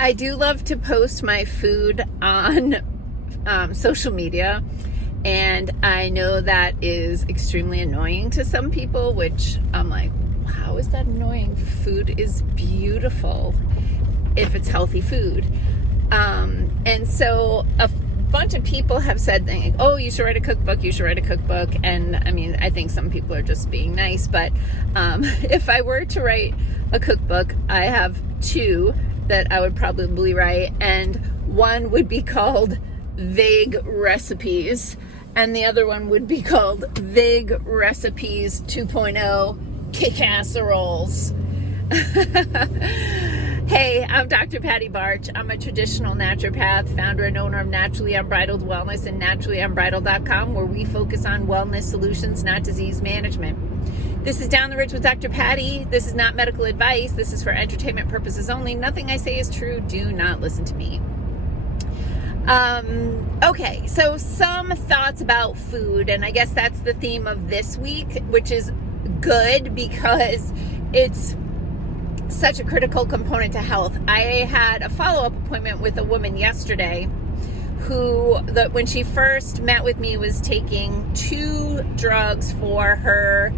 I do love to post my food on social media, and I know that is extremely annoying to some people, which I'm like, how is that annoying? Food is beautiful if it's healthy food. And so a bunch of people have said things, oh, you should write a cookbook, you should write a cookbook. And I mean, I think some people are just being nice, but if I were to write a cookbook, I have two that I would probably write, and one would be called Vague Recipes, and the other one would be called Vague Recipes 2.0 Kick-Casseroles. Hey, I'm Dr. Patty Barch. I'm a traditional naturopath, founder and owner of Naturally Unbridled Wellness and naturallyunbridled.com, where we focus on wellness solutions, not disease management. This is Down the Ridge with Dr. Patty. This is not medical advice. This is for entertainment purposes only. Nothing I say is true. Do not listen to me. Okay, so some thoughts about food, and I guess that's the theme of this week, which is good because it's such a critical component to health. I had a follow-up appointment with a woman yesterday who, when she first met with me, was taking 2 drugs for her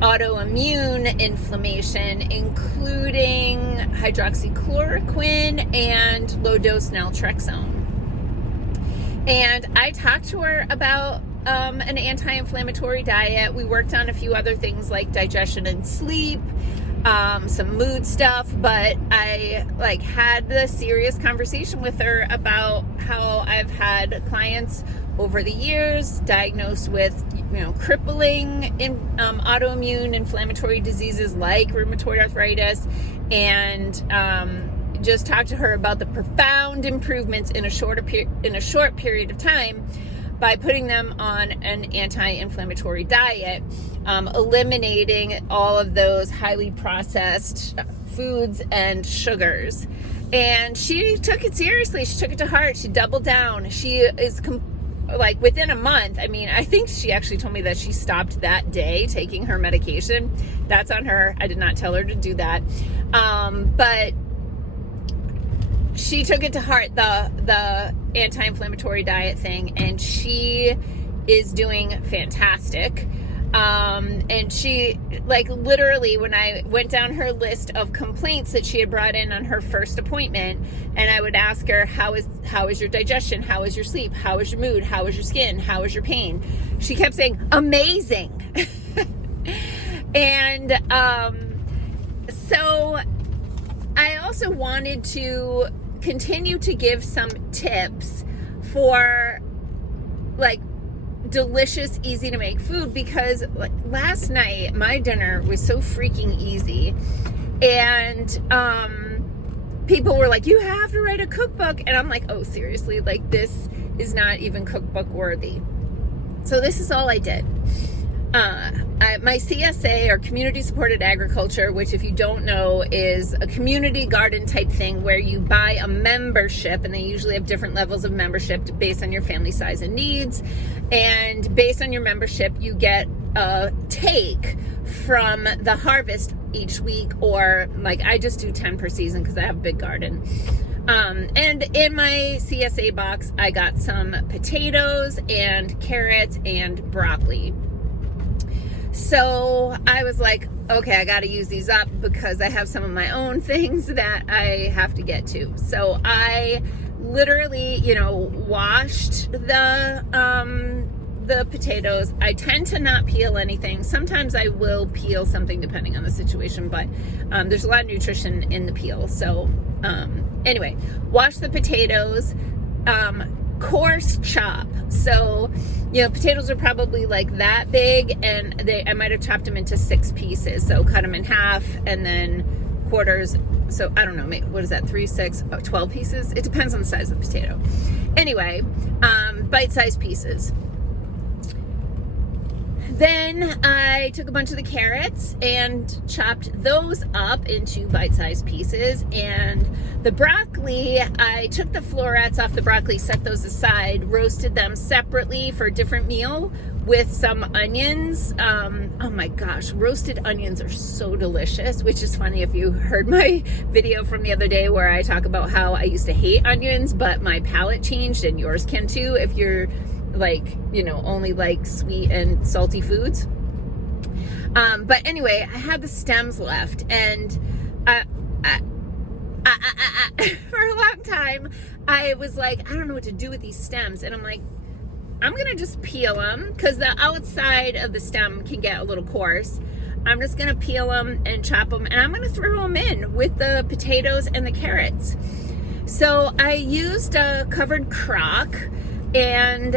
autoimmune inflammation, including hydroxychloroquine and low-dose naltrexone. And I talked to her about an anti-inflammatory diet. We worked on a few other things like digestion and sleep, some mood stuff, but I had the serious conversation with her about how I've had clients over the years diagnosed with crippling autoimmune inflammatory diseases like rheumatoid arthritis, and just talked to her about the profound improvements in a short period of time by putting them on an anti-inflammatory diet, eliminating all of those highly processed foods and sugars. And she took it seriously. She took it to heart. She doubled down. She is within a month. I mean, I think she actually told me that she stopped that day taking her medication. That's on her. I did not tell her to do that. But she took it to heart, the anti-inflammatory diet thing, and she is doing fantastic. And she, literally, when I went down her list of complaints that she had brought in on her first appointment, and I would ask her, how is your digestion? How is your sleep? How is your mood? How is your skin? How is your pain? She kept saying, amazing. And so I also wanted to continue to give some tips for delicious, easy to make food, because last night my dinner was so freaking easy, and people were like, you have to write a cookbook, and I'm like, oh, seriously, this is not even cookbook worthy. So this is all I did. My CSA, or community supported agriculture, which if you don't know is a community garden type thing where you buy a membership, and they usually have different levels of membership based on your family size and needs. And based on your membership, you get a take from the harvest each week, or I just do 10 per season because I have a big garden. And in my CSA box, I got some potatoes and carrots and broccoli. So I was like, okay, I got to use these up because I have some of my own things that I have to get to. So I literally, washed the potatoes. I tend to not peel anything. Sometimes I will peel something depending on the situation, but there's a lot of nutrition in the peel. So anyway, wash the potatoes, coarse chop. So, potatoes are probably that big, and I might have chopped them into 6 pieces. So cut them in half and then quarters. So I don't know, what is that? 3, 6, 12 pieces? It depends on the size of the potato. Anyway, bite-sized pieces. Then I took a bunch of the carrots and chopped those up into bite-sized pieces. And the broccoli, I took the florets off the broccoli, set those aside, roasted them separately for a different meal with some onions. Oh my gosh, roasted onions are so delicious, which is funny if you heard my video from the other day where I talk about how I used to hate onions, but my palate changed, and yours can too if you're like, you know, only like sweet and salty foods. But anyway, I had the stems left, and for a long time, I was like, I don't know what to do with these stems. And I'm like, I'm going to just peel them because the outside of the stem can get a little coarse. I'm just going to peel them and chop them, and I'm going to throw them in with the potatoes and the carrots. So I used a covered crock, and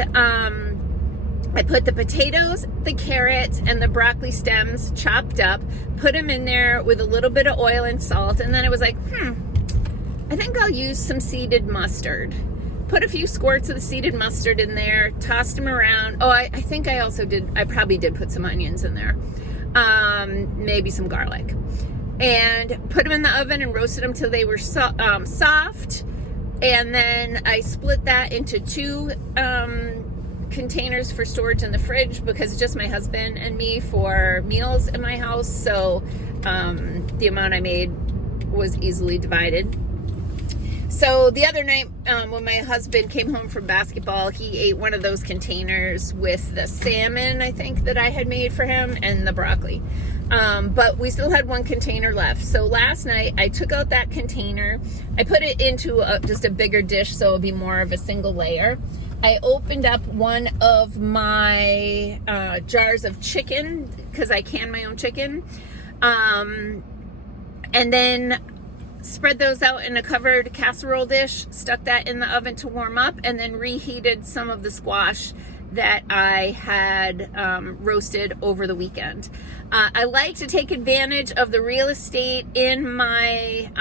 I put the potatoes, the carrots, and the broccoli stems chopped up, put them in there with a little bit of oil and salt, and then I was like, I think I'll use some seeded mustard. Put a few squirts of the seeded mustard in there, tossed them around. Oh, I think I also did, I probably did put some onions in there, maybe some garlic, and put them in the oven and roasted them till they were soft. And then I split that into two containers for storage in the fridge because it's just my husband and me for meals in my house. So the amount I made was easily divided. So the other night when my husband came home from basketball, he ate one of those containers with the salmon, I think, that I had made for him, and the broccoli. But we still had one container left. So last night I took out that container. I put it into just a bigger dish so it would be more of a single layer. I opened up one of my jars of chicken because I can my own chicken. And then spread those out in a covered casserole dish, stuck that in the oven to warm up, and then reheated some of the squash that I had roasted over the weekend. I like to take advantage of the real estate in my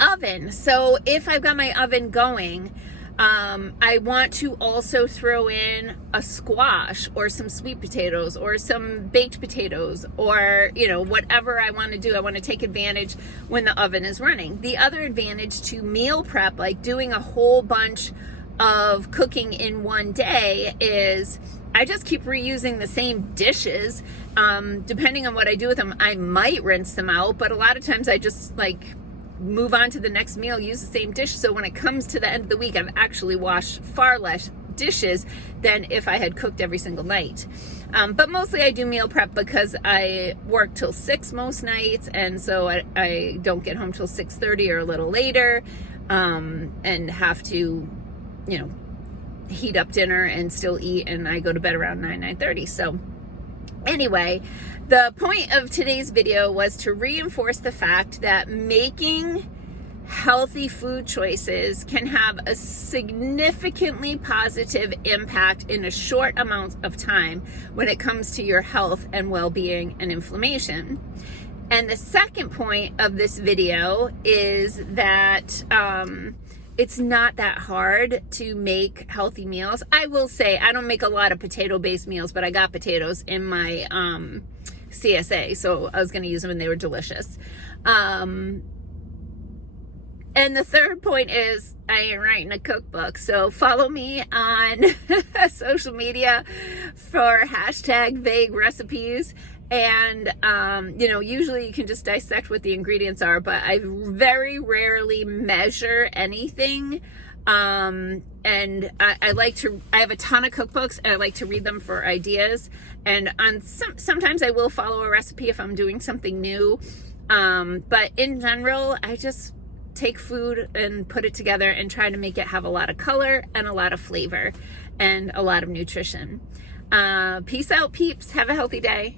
oven. So if I've got my oven going, I want to also throw in a squash or some sweet potatoes or some baked potatoes, or, you know, whatever I want to do. I want to take advantage when the oven is running. The other advantage to meal prep, like doing a whole bunch of cooking in one day, is I just keep reusing the same dishes. Depending on what I do with them, I might rinse them out, but a lot of times I just like move on to the next meal, use the same dish. So when it comes to the end of the week, I've actually washed far less dishes than if I had cooked every single night. But mostly I do meal prep because I work till 6 most nights, and so I don't get home till 6:30 or a little later, and have to, you know, heat up dinner and still eat, and I go to bed around 9:30. So anyway, the point of today's video was to reinforce the fact that making healthy food choices can have a significantly positive impact in a short amount of time when it comes to your health and well-being and inflammation. And the second point of this video is that it's not that hard to make healthy meals. I will say I don't make a lot of potato-based meals, but I got potatoes in my CSA, so I was going to use them, and they were delicious. And the third point is I ain't writing a cookbook. So follow me on social media for #vague recipes. And, you know, usually you can just dissect what the ingredients are, but I very rarely measure anything. And I have a ton of cookbooks, and I like to read them for ideas. And on sometimes I will follow a recipe if I'm doing something new. But in general, I just take food and put it together and try to make it have a lot of color and a lot of flavor and a lot of nutrition. Peace out, peeps. Have a healthy day.